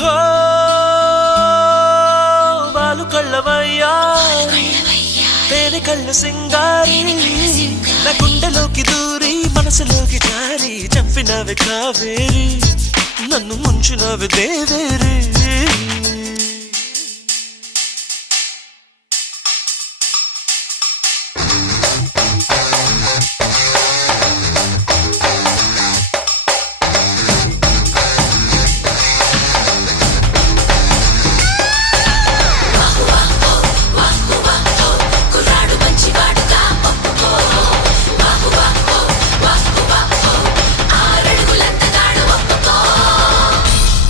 హో బాలు కళ్ళవయ్యా తేనె కళ్ళు సింగారి నా గుండెలోకి దూరి మనసులోకి జారి చంపినవి కావేరి నన్ను ముంచినవి దేవేరి